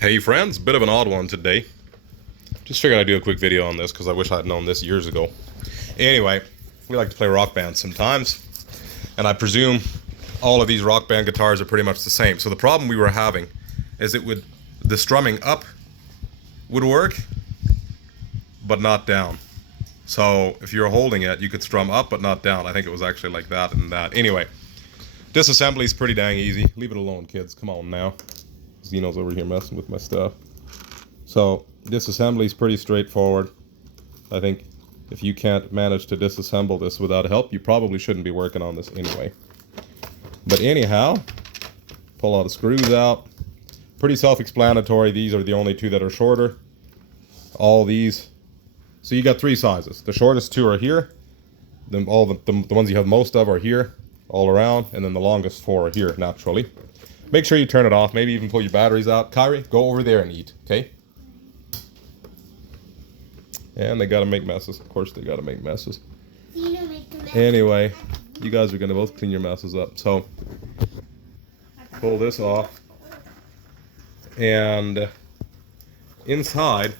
Hey friends, bit of an odd one today. Just figured I'd do a quick video on this because I wish I'd known this years ago. Anyway, we like to play rock band sometimes, and I presume all of these rock band guitars are pretty much the same. So the problem we were having is the strumming up would work, but not down. So if you're holding it, you could strum up but not down. I think it was actually like that and that. Anyway, disassembly is pretty dang easy. Leave it alone, kids. Come on now. Zeno's over here messing with my stuff. So disassembly is pretty straightforward. I think if you can't manage to disassemble this without help, you probably shouldn't be working on this anyway. But anyhow, pull all the screws out. Pretty self-explanatory. These are the only two that are shorter. All these. So you got three sizes. The shortest two are here. Then all the ones you have most of are here, all around, and then the longest four are here naturally. Make sure you turn it off. Maybe even pull your batteries out. Kyrie, go over there and eat, okay? And they gotta make messes. Of course they gotta make messes. Anyway, you guys are gonna both clean your messes up. So, pull this off. And inside,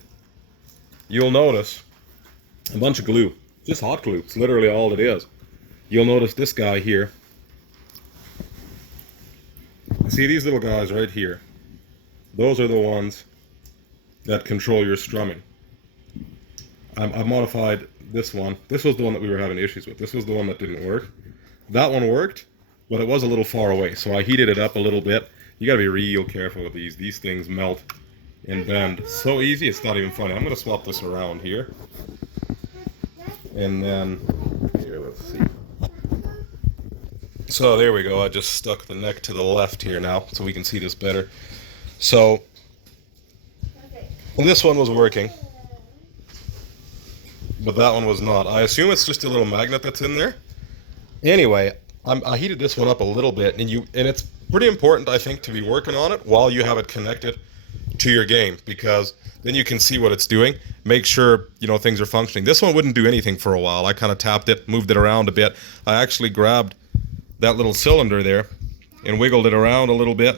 you'll notice a bunch of glue. Just hot glue. It's literally all it is. You'll notice this guy here. See these little guys right here? Those are the ones that control your strumming. I modified this one. This was the one that we were having issues with. This was the one that didn't work. That one worked, but it was a little far away, so I heated it up a little bit. You gotta be real careful with these. These things melt and bend so easy, it's not even funny. I'm gonna swap this around here. And then, here, let's see. So there we go. I just stuck the neck to the left here now so we can see this better. So this one was working, but that one was not. I assume it's just a little magnet that's in there. Anyway, I heated this one up a little bit, and it's pretty important, I think, to be working on it while you have it connected to your game, because then you can see what it's doing. Make sure things are functioning. This one wouldn't do anything for a while. I kind of tapped it, moved it around a bit. I actually grabbed that little cylinder there and wiggled it around a little bit,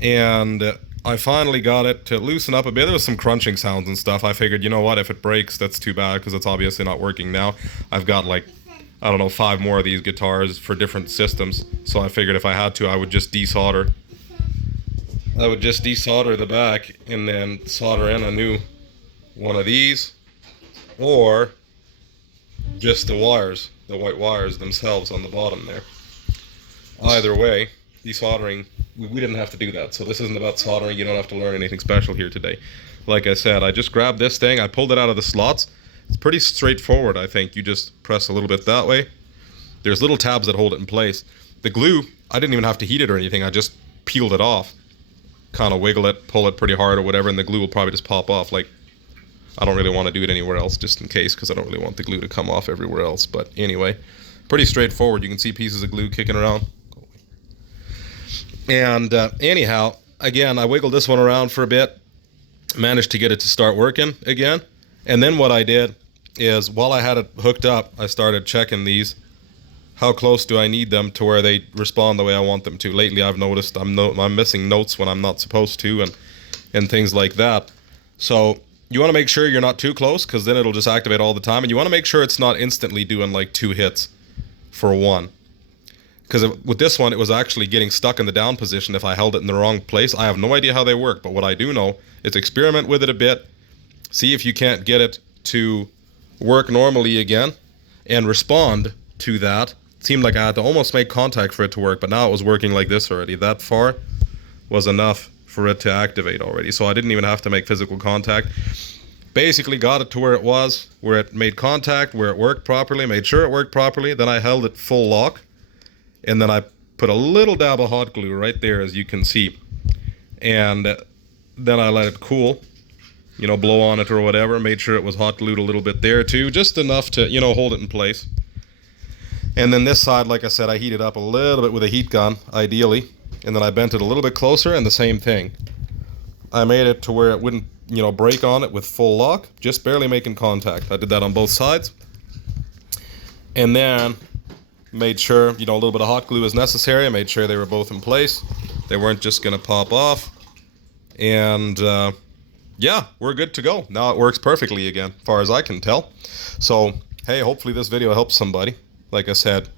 and I finally got it to loosen up a bit. There was some crunching sounds and stuff. I figured, you know what, if it breaks, that's too bad, because it's obviously not working now. I've got like, I don't know, 5 more of these guitars for different systems, so I figured if I had to, I would just desolder the back and then solder in a new one of these, or just the wires, the white wires themselves on the bottom there. Either way, desoldering, we didn't have to do that. So this isn't about soldering. You don't have to learn anything special here today. Like I said, I just grabbed this thing. I pulled it out of the slots. It's pretty straightforward, I think. You just press a little bit that way. There's little tabs that hold it in place. The glue, I didn't even have to heat it or anything. I just peeled it off. Kind of wiggle it, pull it pretty hard or whatever, and the glue will probably just pop off. Like, I don't really want to do it anywhere else just in case, because I don't really want the glue to come off everywhere else. But anyway, pretty straightforward. You can see pieces of glue kicking around. And anyhow, again, I wiggled this one around for a bit, managed to get it to start working again. And then what I did is, while I had it hooked up, I started checking these. How close do I need them to where they respond the way I want them to? Lately, I've noticed I'm missing notes when I'm not supposed to, and things like that. So you want to make sure you're not too close, because then it'll just activate all the time. And you want to make sure it's not instantly doing like 2 hits for one. Because with this one, it was actually getting stuck in the down position if I held it in the wrong place. I have no idea how they work, but what I do know is experiment with it a bit. See if you can't get it to work normally again and respond to that. It seemed like I had to almost make contact for it to work, but now it was working like this already. That far was enough for it to activate already, so I didn't even have to make physical contact. Basically got it to where it was, where it made contact, where it worked properly, made sure it worked properly. Then I held it full lock, and then I put a little dab of hot glue right there, as you can see. And then I let it cool, blow on it or whatever. Made sure it was hot glued a little bit there too, just enough to, hold it in place. And then this side, like I said, I heated up a little bit with a heat gun, ideally. And then I bent it a little bit closer, and the same thing. I made it to where it wouldn't, break on it with full lock, just barely making contact. I did that on both sides. And then made sure, a little bit of hot glue is necessary. I made sure they were both in place. They weren't just going to pop off. And yeah, we're good to go. Now it works perfectly again, as far as I can tell. So, hey, hopefully this video helps somebody. Like I said,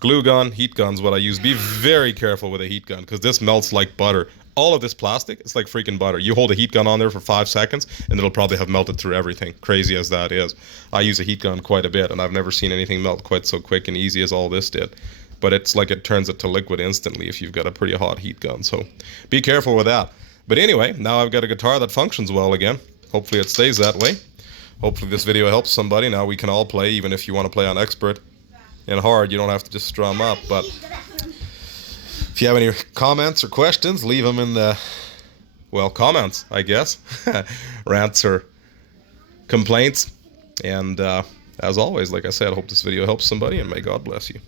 glue gun, heat gun's what I use. Be very careful with a heat gun, because this melts like butter. All of this plastic, it's like freaking butter. You hold a heat gun on there for 5 seconds, and it'll probably have melted through everything, crazy as that is. I use a heat gun quite a bit, and I've never seen anything melt quite so quick and easy as all this did. But it's like it turns it to liquid instantly if you've got a pretty hot heat gun, so be careful with that. But anyway, now I've got a guitar that functions well again. Hopefully it stays that way. Hopefully this video helps somebody. Now we can all play, even if you want to play on expert and hard, you don't have to just strum up. But if you have any comments or questions, leave them in the, well, comments, I guess. Rants or complaints. And as always, like I said, I hope this video helps somebody, and may God bless you.